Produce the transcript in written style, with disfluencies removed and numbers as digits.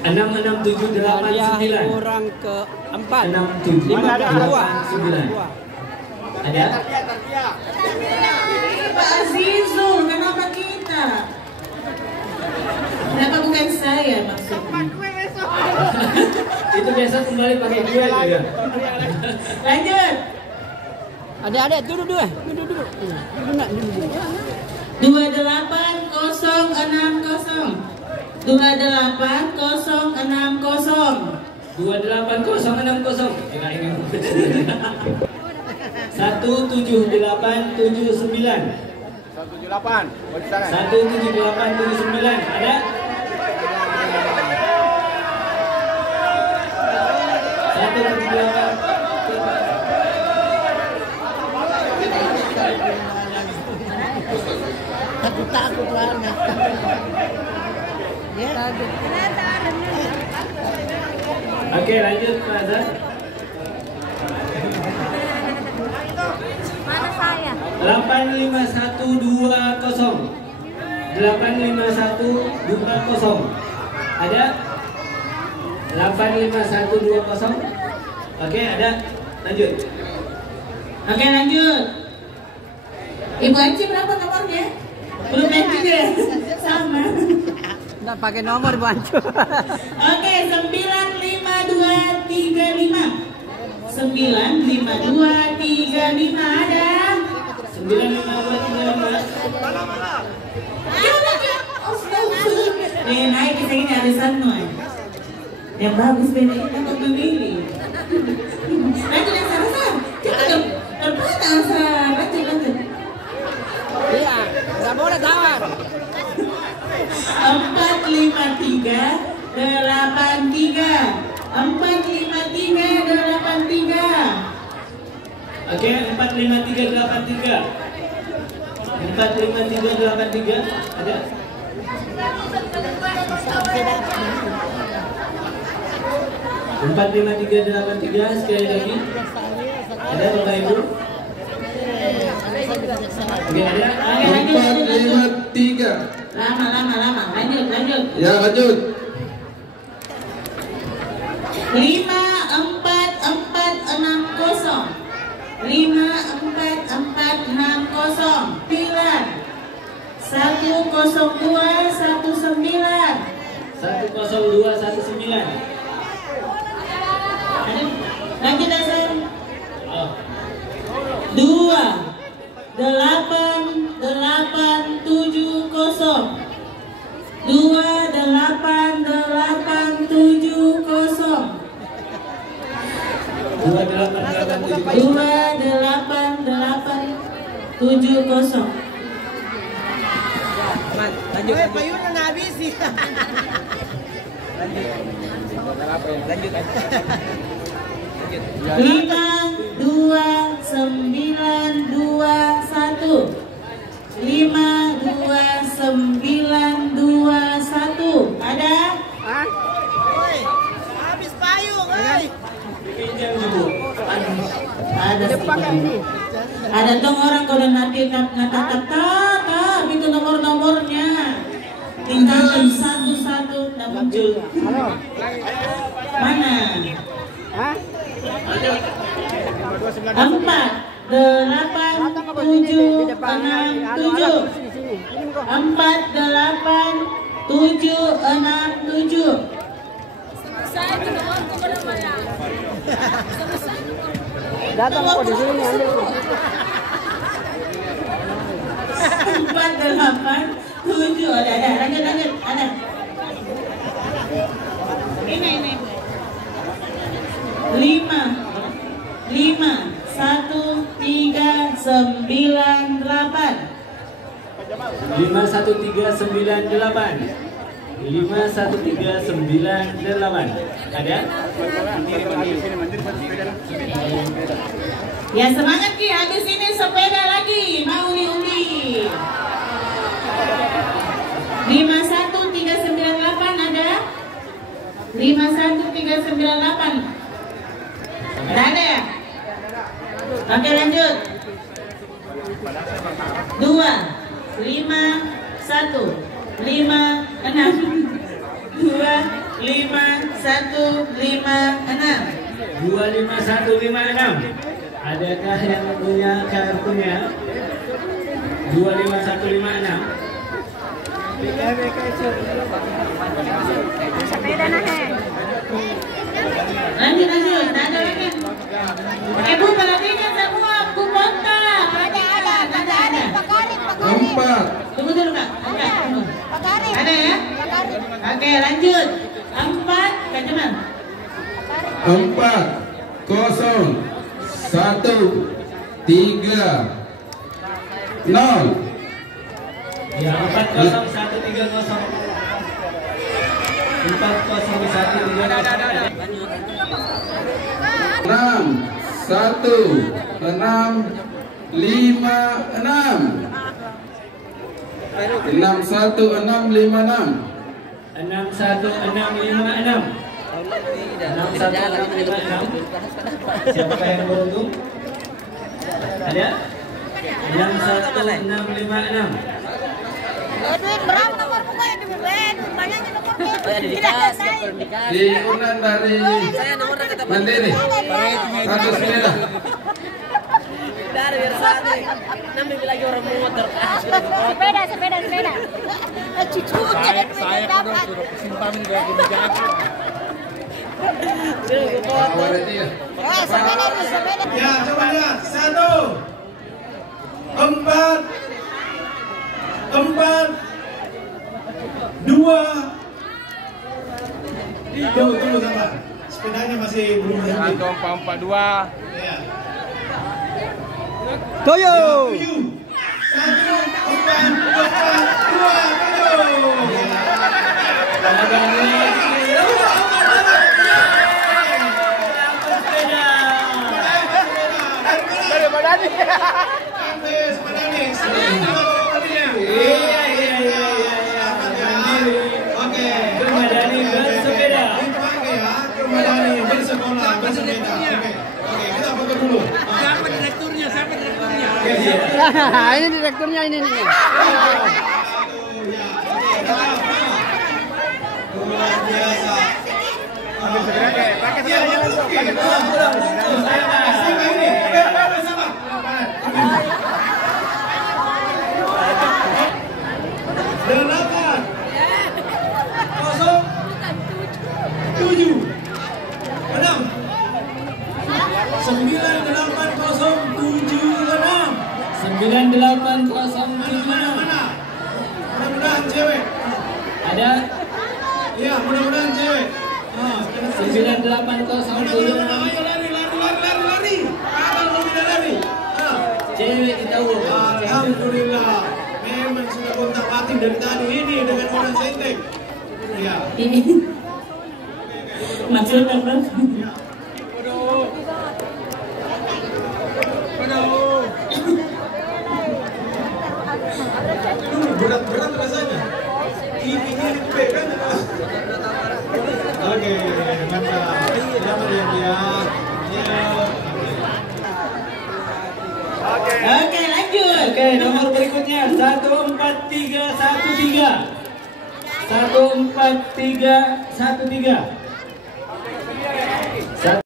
66789 kurang ke 4 67889 ada? Pak Azizul, kenapa kita? Kenapa bukan saya maksudnya? Itu biasa kembali pakai gue ya. Lanjut. Adik-adik duduk dulu. Duduk. 28060 28060 28060 17879 17879 ada? 178 takut lah. Oke, lanjut Pak Azhar. Mana saya? 85120 85120 ada? 85120 oke, ada? Lanjut. Oke, lanjut. Ibu Anci berapa nomornya? Belum naik juga ya? Sama. Nggak pakai nomor Bu Ancu. Oke, 95235 95235 ada? 95235 Nih, naik kita ini arisan Noy. Yang bagus beda kita untuk memilih. Lanjut yang salah. Kita terpana asal. Lanjut. Iya, nggak boleh tawar. 45383 oke, 45383 45383 ada? 45383 sekali lagi ada Bapak Ibu? Oke, ada? 453. Lama. Lanjut. Ya, lanjut. 54460 54460 Pilar 10219 10219 lanjut Hasan. 28870 28870 28870 Lanjut. Payungnya nggak habis sih. Lanjut. 52921 52921 ada? Habis payung, Ada sih. Ada dong orang kalau nanti ngatap itu nomor-nomornya. Tinggal satu-satu muncul. Mana? 48767 48767 Saya itu nomorku berapa ya? Datang kok di sini ambil. 487 ada lanjut ada. Ini 51398 51398 ada? Ya semangat Ki, habis ini sepeda lagi mau diundi. 51398 ada? 51398 ada ya? Oke lanjut. 2 5 1 5 6 2 1 5 6 2 1 25156. Adakah yang punya kartunya? 25156. Sepeda nah he. Lanjut, tak ada lagi. Bu, perhatikan semua, Bu kontak. Ada. Empat. Tunggu dulu Kak. Tunggu. Pagaring. Ada ya? Pagaring. Oke, lanjut. 4, Kak Jamal. 4 0 1 3 0. Ya, 40130. 40130. 6 1 6 5 6. 61656. 61656. 61656. Siapa yang beruntung? Ada? 61656. Edwin, berapa nomor buku yang dibeli? Banyaknya nomornya. Tidak ada saya. Diunan dari Mandiri. 1 sepeda. Dari Wirsani. Namanya lagi orang motor. Sepeda. Cucunya Edwin yang dapat. Sepeda. Ya, coba lihat. 1 4 2. Tunggu sabar. Sepedanya masih belum berhenti. 442. Ya. Toyo. 1 4 Ini direkturnya ini nih. Luar biasa. Delapan 07 6 98076. 98076. Mudah-mudahan cewek. Ada? Iya, mudah-mudahan cewek. 98076. Ayo lari. Kalau tidak lari. Cewek kita Alhamdulillah. Memang sudah kontak batin dari tadi ini dengan orang Sentek. Iya. Ini. Maksudnya apa? Berat rasanya. Ini pegang. Oke, mantap. Selamat ya. Oke, lanjut. Oke, nomor berikutnya 14313. 14313.